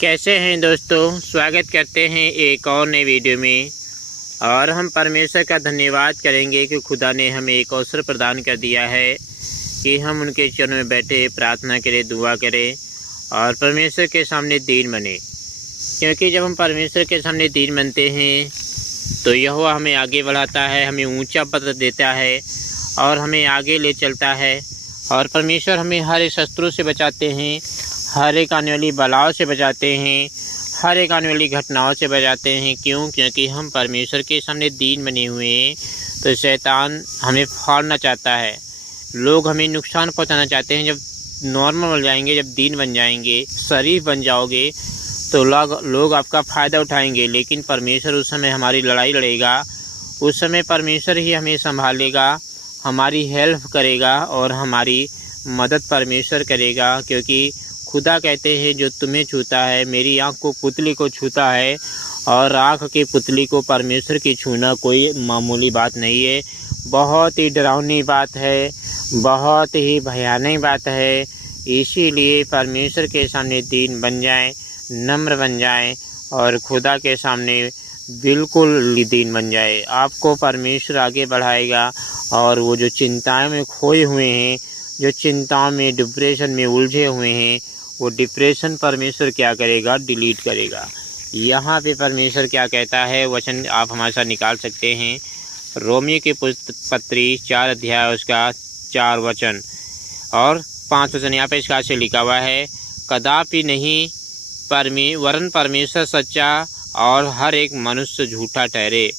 कैसे हैं दोस्तों, स्वागत करते हैं एक और नए वीडियो में। और हम परमेश्वर का धन्यवाद करेंगे कि खुदा ने हमें एक अवसर प्रदान कर दिया है कि हम उनके चरणों में बैठे प्रार्थना करें, दुआ करें और परमेश्वर के सामने दीन बने। क्योंकि जब हम परमेश्वर के सामने दीन बनते हैं तो यहोवा हमें आगे बढ़ाता है, हमें ऊंचा पद देता है और हमें आगे ले चलता है। और परमेश्वर हमें हर एक शत्रु से बचाते हैं, हर एक आने वाली बलाओं से बचाते हैं, हर एक आने वाली घटनाओं से बचाते हैं। क्यों? क्योंकि हम परमेश्वर के सामने दीन बने हुए हैं। तो शैतान हमें फाड़ना चाहता है, लोग हमें नुकसान पहुंचाना चाहते हैं। जब नॉर्मल बन जाएंगे, जब दीन बन जाएंगे, शरीफ बन जाओगे तो लोग आपका फ़ायदा उठाएंगे। लेकिन परमेश्वर उस समय हमारी लड़ाई लड़ेगा, उस समय परमेश्वर ही हमें संभालेगा, हमारी हेल्प करेगा और हमारी मदद परमेश्वर करेगा। क्योंकि खुदा कहते हैं जो तुम्हें छूता है, मेरी आँख को पुतली को छूता है। और आँख की पुतली को परमेश्वर की छूना कोई मामूली बात नहीं है, बहुत ही डरावनी बात है, बहुत ही भयानक बात है। इसीलिए परमेश्वर के सामने दीन बन जाएं, नम्र बन जाएं और खुदा के सामने बिल्कुल दीन बन जाए। आपको परमेश्वर आगे बढ़ाएगा और वो जो चिंताएं में खोए हुए हैं, जो चिंताओं में डिप्रेशन में उलझे हुए हैं, वो डिप्रेशन परमेश्वर क्या करेगा? डिलीट करेगा। यहाँ पे परमेश्वर क्या कहता है, वचन आप हमारे साथ निकाल सकते हैं। रोमियो की पत्री 4 अध्याय उसका 4 वचन और 5 वचन यहाँ पे इसका से लिखा हुआ है, कदापि नहीं वरन परमेश्वर सच्चा और हर एक मनुष्य झूठा ठहरे।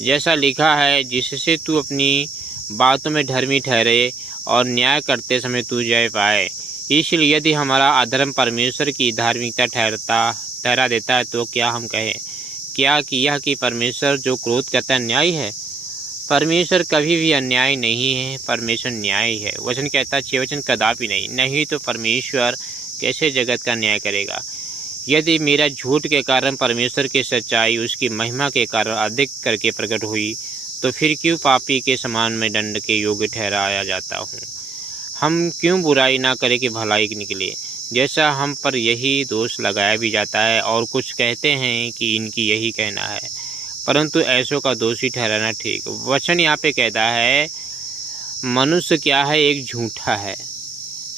जैसा लिखा है, जिससे तू अपनी बातों में धर्मी ठहरे और न्याय करते समय तू जय पाए। इसलिए यदि हमारा अधर्म परमेश्वर की धार्मिकता ठहरा देता है तो क्या हम कहें? क्या किया कि परमेश्वर जो क्रोध करता है न्यायी है? परमेश्वर कभी भी अन्याय नहीं है, परमेश्वर न्यायी है। वचन कहता है 6 वचन, कदापि नहीं तो परमेश्वर कैसे जगत का न्याय करेगा? यदि मेरा झूठ के कारण परमेश्वर की सच्चाई उसकी महिमा के कारण अधिक करके प्रकट हुई, तो फिर क्यों पापी के समान में दंड के योग्य ठहराया जाता हूँ? हम क्यों बुराई ना करें कि भलाई निकले? जैसा हम पर यही दोष लगाया भी जाता है और कुछ कहते हैं कि इनकी यही कहना है, परंतु ऐसों का दोषी ठहराना ठीक। वचन यहाँ पे कहता है मनुष्य क्या है? एक झूठा है,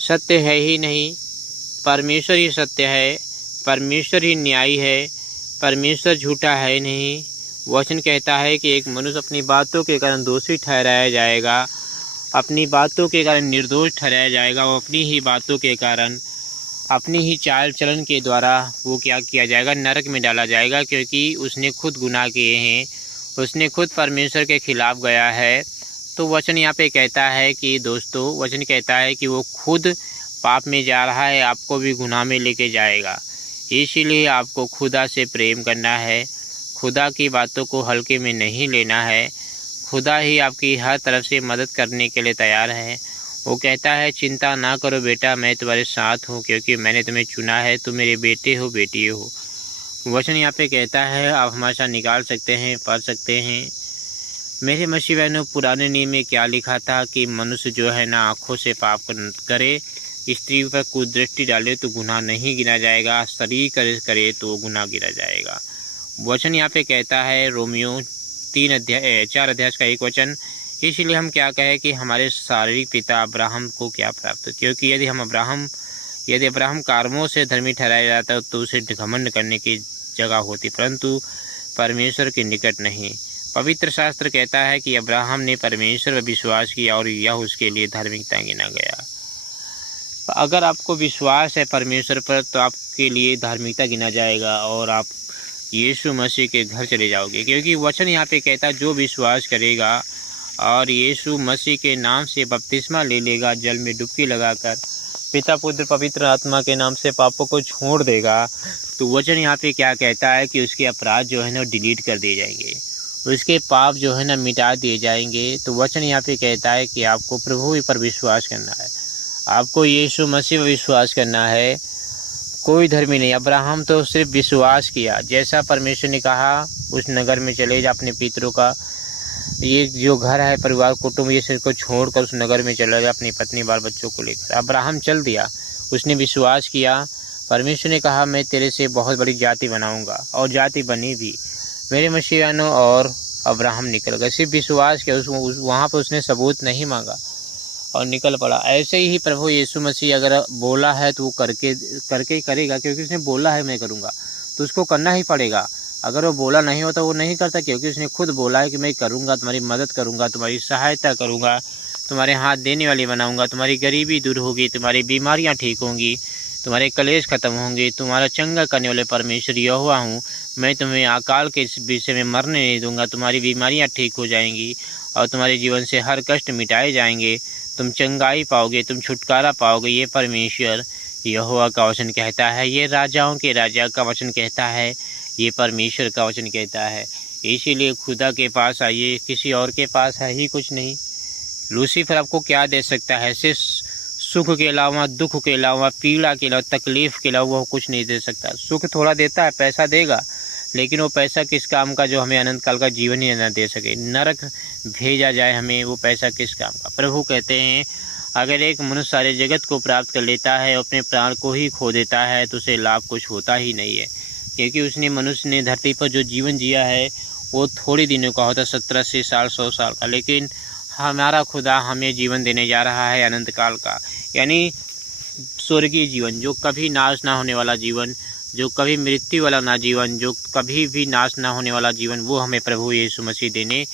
सत्य है ही नहीं। परमेश्वर ही सत्य है, परमेश्वर ही न्यायी है, परमेश्वर झूठा है नहीं। वचन कहता है कि एक मनुष्य अपनी बातों के कारण दोषी ठहराया जाएगा, अपनी बातों के कारण निर्दोष ठहराया जाएगा। वो अपनी ही बातों के कारण, अपनी ही चाल चलन के द्वारा वो क्या किया जाएगा? नरक में डाला जाएगा। क्योंकि उसने खुद गुनाह किए हैं, उसने खुद परमेश्वर के खिलाफ गया है। तो वचन यहाँ पे कहता है कि दोस्तों, वचन कहता है कि वो खुद पाप में जा रहा है, आपको भी गुनाह में लेके जाएगा। इसीलिए आपको खुदा से प्रेम करना है, खुदा की बातों को हल्के में नहीं लेना है। खुदा ही आपकी हर तरफ से मदद करने के लिए तैयार है। वो कहता है चिंता ना करो बेटा, मैं तुम्हारे साथ हूँ, क्योंकि मैंने तुम्हें चुना है, तुम मेरे बेटे हो, बेटी हो। वचन यहाँ पे कहता है, आप हमारे साथ निकाल सकते हैं, पढ़ सकते हैं। मेरे मसीह बहनों, पुराने नियम में क्या लिखा था कि मनुष्य जो है ना आँखों से पाप करे, स्त्री पर कुदृष्टि डाले तो गुनाह नहीं गिना जाएगा, शरीर करे तो गुनाह गिरा जाएगा। वचन यहाँ पे कहता है रोमियो 4 अध्याय का 1 वचन। इसलिए हम क्या कहें कि हमारे शारीरिक पिता अब्राहम को क्या प्राप्त? क्योंकि यदि अब्राहम कर्मों से धर्मी ठहराया जाता तो उसे घमंड करने की जगह होती, परंतु परमेश्वर के निकट नहीं। पवित्र शास्त्र कहता है कि अब्राहम ने परमेश्वर पर विश्वास किया और यह उसके लिए धार्मिकता गिना गया। अगर आपको विश्वास है परमेश्वर पर तो आपके लिए धार्मिकता गिना जाएगा और आप यीशु मसीह के घर चले जाओगे। क्योंकि वचन यहाँ पे कहता है जो विश्वास करेगा और यीशु मसीह के नाम से बपतिस्मा ले लेगा, जल में डुबकी लगाकर पिता पुत्र पवित्र आत्मा के नाम से पापों को छोड़ देगा, तो वचन यहाँ पे क्या कहता है कि उसके अपराध जो है ना डिलीट कर दिए जाएंगे, उसके पाप जो है ना मिटा दिए जाएंगे। तो वचन यहाँ पे कहता है कि आपको प्रभु पर विश्वास करना है, आपको यीशु मसीह पर विश्वास करना है, कोई धर्मी नहीं। अब्राहम तो सिर्फ विश्वास किया, जैसा परमेश्वर ने कहा उस नगर में चले जा, अपने पितरों का ये जो घर है, परिवार कुटुंब, ये सबको छोड़कर उस नगर में चला गया, अपनी पत्नी बाल बच्चों को लेकर। अब्राहम चल दिया, उसने विश्वास किया, परमेश्वर ने कहा मैं तेरे से बहुत बड़ी जाति बनाऊंगा, और जाति बनी भी। मेरे मसीहानो और अब्राहम निकल गए। सिर्फ विश्वास किया, वहाँ पर उसने सबूत नहीं मांगा और निकल पड़ा। ऐसे ही प्रभु यीशु मसीह अगर बोला है तो वो करके ही करेगा, क्योंकि उसने बोला है मैं करूँगा, तो उसको करना ही पड़ेगा। अगर वो बोला नहीं होता वो नहीं करता, क्योंकि उसने खुद बोला है कि मैं करूँगा, तुम्हारी मदद करूँगा, तुम्हारी सहायता करूँगा, तुम्हारे हाथ देने वाली बनाऊँगा, तुम्हारी गरीबी दूर होगी, तुम्हारी बीमारियाँ ठीक होंगी, तुम्हारे कलेश खत्म होंगे, तुम्हारा चंगा करने वाले परमेश्वर यहोवा हूँ। मैं तुम्हें अकाल के विषय में मरने नहीं दूंगा, तुम्हारी बीमारियाँ ठीक हो जाएंगी और तुम्हारे जीवन से हर कष्ट मिटाए जाएंगे, तुम चंगाई पाओगे, तुम छुटकारा पाओगे। ये परमेश्वर यहोवा का वचन कहता है, ये राजाओं के राजा का वचन कहता है, ये परमेश्वर का वचन कहता है। इसीलिए खुदा के पास आइए, किसी और के पास है ही कुछ नहीं। लूसीफर आपको क्या दे सकता है? सिर्फ सुख के अलावा, दुख के अलावा, पीड़ा के अलावा, तकलीफ के अलावा वो कुछ नहीं दे सकता। सुख थोड़ा देता है, पैसा देगा, लेकिन वो पैसा किस काम का जो हमें अनंत काल का जीवन ही न दे सके। नरक भेजा जाए हमें, वो पैसा किस काम का। प्रभु कहते हैं अगर एक मनुष्य सारे जगत को प्राप्त कर लेता है और अपने प्राण को ही खो देता है तो उसे लाभ कुछ होता ही नहीं है, क्योंकि उसने मनुष्य ने धरती पर जो जीवन जिया है वो थोड़े दिनों का होता, 70 से साल 100 साल का। लेकिन हमारा खुदा हमें जीवन देने जा रहा है अनंत काल का, यानी स्वर्गीय जीवन, जो कभी नाश ना होने वाला जीवन, जो कभी मृत्यु वाला ना जीवन, जो कभी भी नाश ना होने वाला जीवन, वो हमें प्रभु यीशु मसीह देने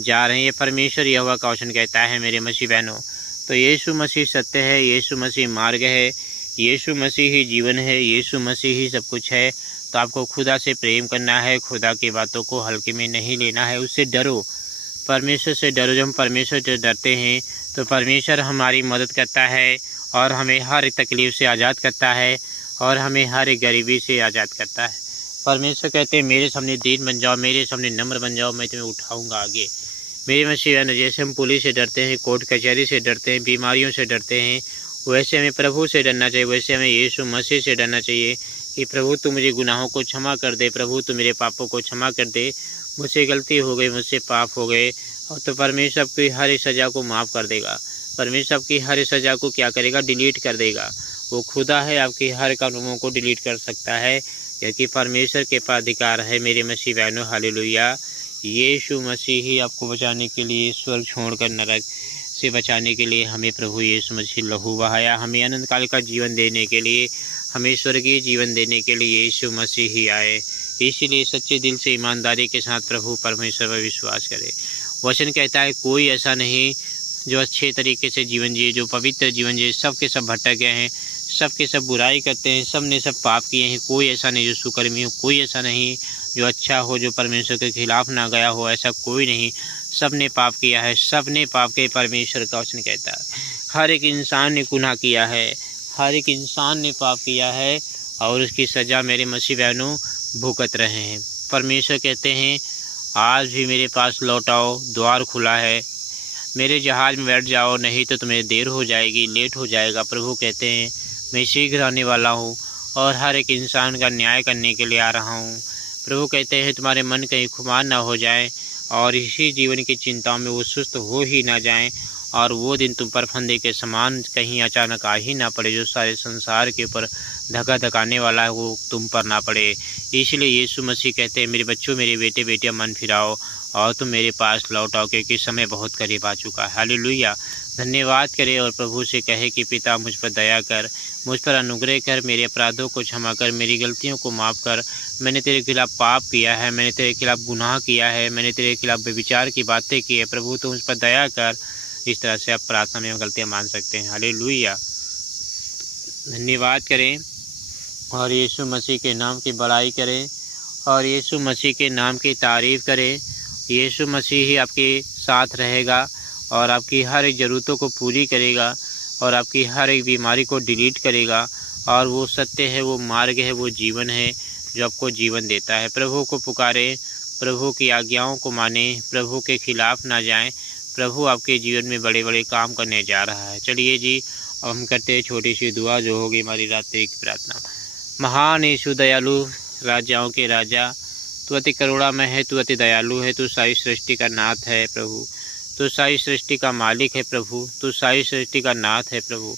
जा रहे हैं। ये परमेश्वर यहोवा का वचन कहता है मेरे मसीह बहनों। तो यीशु मसीह सत्य है, यीशु मसीह मार्ग है, यीशु मसीह ही जीवन है, यीशु मसीह ही सब कुछ है। तो आपको खुदा से प्रेम करना है, खुदा की बातों को हल्के में नहीं लेना है, उससे डरो, परमेश्वर से डरो। जब हम परमेश्वर से डरते हैं तो परमेश्वर हमारी मदद करता है और हमें हर तकलीफ़ से आज़ाद करता है और हमें हर गरीबी से आज़ाद करता है। परमेश्वर कहते हैं मेरे सामने दीन बन जाओ, मेरे सामने नम्र बन जाओ, मैं तुम्हें उठाऊंगा आगे। मेरे मसीह, जैसे हम पुलिस से डरते हैं, कोर्ट कचहरी से डरते हैं, बीमारियों से डरते हैं, वैसे हमें प्रभु से डरना चाहिए, वैसे हमें यीशु मसीह से डरना चाहिए कि प्रभु तू मुझे गुनाहों को क्षमा कर दे, प्रभु तू मेरे पापों को क्षमा कर दे, मुझसे गलती हो गई, मुझसे पाप हो गए। और तो परमेश्वर आपकी हर एक सज़ा को माफ़ कर देगा। परमेश्वर आपकी हर एक सज़ा को क्या करेगा? डिलीट कर देगा। वो खुदा है, आपकी हर कानूनों को डिलीट कर सकता है, क्योंकि परमेश्वर के पास अधिकार है। मेरे मसीह बहनों, हालेलुया। यीशु मसीह ही आपको बचाने के लिए, स्वर्ग छोड़कर नरक से बचाने के लिए हमें प्रभु यीशु मसीह लहू बहाया, हमें अनंत काल का जीवन देने के लिए, हमें स्वर्गीय जीवन देने के लिए यीशु मसीह ही आए। इसीलिए सच्चे दिल से ईमानदारी के साथ प्रभु परमेश्वर पर विश्वास करें। वचन कहता है कोई ऐसा नहीं जो अच्छे तरीके से जीवन जिए, जो पवित्र जीवन जिए। सब के सब भटक गए हैं, सब के सब बुराई करते हैं, सब ने सब पाप किए हैं। कोई ऐसा नहीं जो सुकर्मी हो, कोई ऐसा नहीं जो अच्छा हो, जो परमेश्वर के खिलाफ ना गया हो, ऐसा कोई नहीं। सब ने पाप किया है, सब ने पाप के। परमेश्वर का वचन कहता है हर एक इंसान ने गुनाह किया है, हर एक इंसान ने पाप किया है और उसकी सज़ा मेरे मसीह बहनों भुगत रहे हैं। परमेश्वर कहते हैं आज भी मेरे पास लौट आओ, द्वार खुला है, मेरे जहाज़ में बैठ जाओ, नहीं तो तुम्हें देर हो जाएगी, लेट हो जाएगा। प्रभु कहते हैं मैं शीघ्र आने वाला हूँ और हर एक इंसान का न्याय करने के लिए आ रहा हूँ। प्रभु कहते हैं तुम्हारे मन कहीं खुमार ना हो जाए और इसी जीवन की चिंताओं में वो सुस्त हो ही ना जाएं, और वो दिन तुम पर फंदे के समान कहीं अचानक आ ही ना पड़े, जो सारे संसार के ऊपर धक्का धकाने वाला है वो तुम पर ना पड़े। इसलिए यीशु मसीह कहते हैं मेरे बच्चों, मेरे बेटे बेटियां, मन फिराओ और तुम मेरे पास लौट आओ, क्योंकि समय बहुत करीब आ चुका है। हालेलुया। धन्यवाद करे और प्रभु से कहे कि पिता मुझ पर दया कर, मुझ पर अनुग्रह कर, मेरे अपराधों को क्षमा कर, मेरी गलतियों को माफ़ कर। मैंने तेरे खिलाफ़ पाप किया है, मैंने तेरे खिलाफ़ गुनाह किया है, मैंने तेरे खिलाफ़ व्यभिचार की बातें की है। प्रभु तो मुझ पर दया कर। इस तरह से आप प्रार्थना में गलतियाँ मान सकते हैं। हालेलुया। धन्यवाद करें और यीशु मसीह के नाम की बड़ाई करें और यीशु मसीह के नाम की तारीफ़ करें। यीशु मसीह ही आपके साथ रहेगा और आपकी हर एक ज़रूरतों को पूरी करेगा और आपकी हर एक बीमारी को डिलीट करेगा। और वो सत्य है, वो मार्ग है, वो जीवन है जो आपको जीवन देता है। प्रभु को पुकारें, प्रभु की आज्ञाओं को मानें, प्रभु के खिलाफ़ ना जाएं। प्रभु आपके जीवन में बड़े बड़े काम करने जा रहा है। चलिए जी, अब हम करते हैं छोटी सी दुआ जो होगी हमारी रात्रि की प्रार्थना। महान यीशु दयालु, राजाओं के राजा, तू अति करुणामय है, तू अति दयालु है, तू सारी सृष्टि का नाथ है प्रभु, तू सारी सृष्टि का मालिक है प्रभु, तू सारी सृष्टि का नाथ है प्रभु।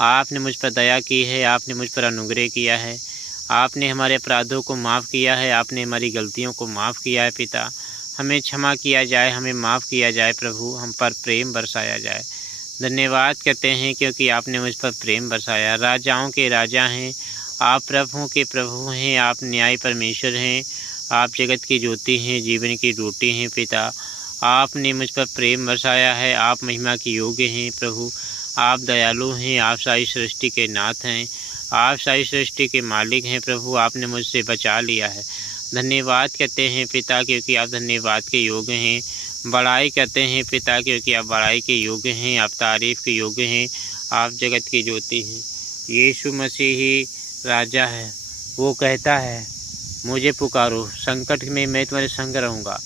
आपने मुझ पर दया की है, आपने मुझ पर अनुग्रह किया है, आपने हमारे अपराधों को माफ़ किया है, आपने हमारी गलतियों को माफ़ किया है पिता। हमें क्षमा किया जाए, हमें माफ़ किया जाए प्रभु, हम पर प्रेम बरसाया जाए। धन्यवाद करते हैं क्योंकि आपने मुझ पर प्रेम बरसाया। राजाओं के राजा हैं आप, प्रभुओं के प्रभु हैं आप, न्याय परमेश्वर हैं आप, जगत की ज्योति हैं, जीवन की रोटी हैं पिता। आपने मुझ पर प्रेम बरसाया है, आप महिमा के योग्य हैं प्रभु। आप दयालु हैं, आप सारी सृष्टि के नाथ हैं, आप सारी सृष्टि के मालिक हैं प्रभु। आपने मुझसे बचा लिया है। धन्यवाद करते हैं पिता क्योंकि आप धन्यवाद के योग्य हैं। बड़ाई करते हैं पिता क्योंकि आप बड़ाई के योग्य हैं, आप तारीफ़ के योग्य हैं, आप जगत की ज्योति हैं। यीशु मसीह ही राजा है। वो कहता है मुझे पुकारो, संकट में मैं तुम्हारे संग रहूँगा,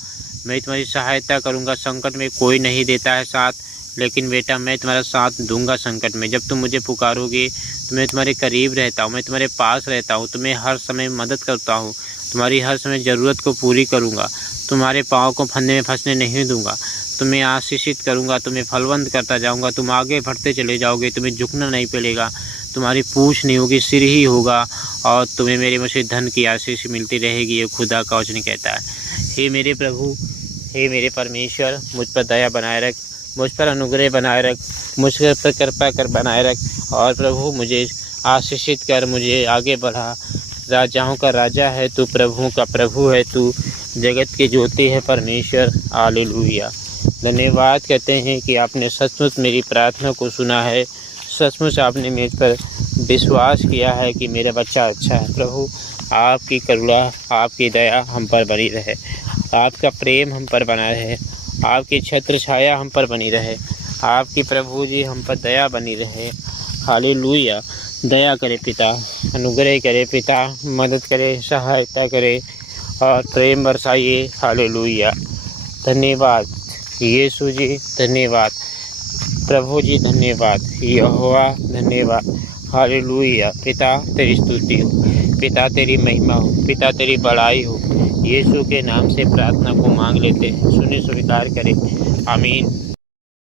मैं तुम्हारी सहायता करूँगा। संकट में कोई नहीं देता है साथ, लेकिन बेटा मैं तुम्हारा साथ दूंगा संकट में। जब तुम मुझे पुकारोगे तो मैं तुम्हारे करीब रहता हूँ, मैं तुम्हारे पास रहता हूँ, तुम्हें हर समय मदद करता हूँ, तुम्हारी हर समय ज़रूरत को पूरी करूँगा, तुम्हारे पाँव को फंदे में फंसने नहीं दूँगा, तुम्हें आशीषित करूँगा, तुम्हें फलवंत करता जाऊँगा, तुम आगे बढ़ते चले जाओगे, तुम्हें झुकना नहीं पड़ेगा, तुम्हारी पूँछ नहीं होगी सिर ही होगा, और तुम्हें मेरे मुझसे धन की आशीष मिलती रहेगी। ये खुदा का वचन कहता है। हे मेरे प्रभु, हे मेरे परमेश्वर, मुझ पर दया बनाए रख, मुझ पर अनुग्रह बनाए रख, मुझ पर कृपा कर बनाए रख, और प्रभु मुझे आशीषित कर, मुझे आगे बढ़ा। राजाओं का राजा है तू, प्रभुओं का प्रभु है तू, जगत की ज्योति है परमेश्वर। हालेलुया। धन्यवाद कहते हैं कि आपने सचमुच मेरी प्रार्थना को सुना है, सचमुच आपने मेरे पर विश्वास किया है कि मेरा बच्चा अच्छा है। प्रभु आपकी करुणा, आपकी दया हम पर बनी रहे, आपका प्रेम हम पर बना रहे, आपकी छत्र छाया हम पर बनी रहे, आपकी प्रभु जी हम पर दया बनी रहे। हालेलुया। दया करे पिता, अनुग्रह करे पिता, मदद करे, सहायता करे और प्रेम बरसाइए। हालेलुया। धन्यवाद यीशु जी, धन्यवाद प्रभु जी, धन्यवाद यहोवा, धन्यवाद। हालेलुया। पिता तेरी स्तुति हो, पिता तेरी महिमा हो, पिता तेरी बड़ाई हो। यीशु के नाम से प्रार्थना को मांग लेते हैं, सुने स्वीकार करें। आमीन।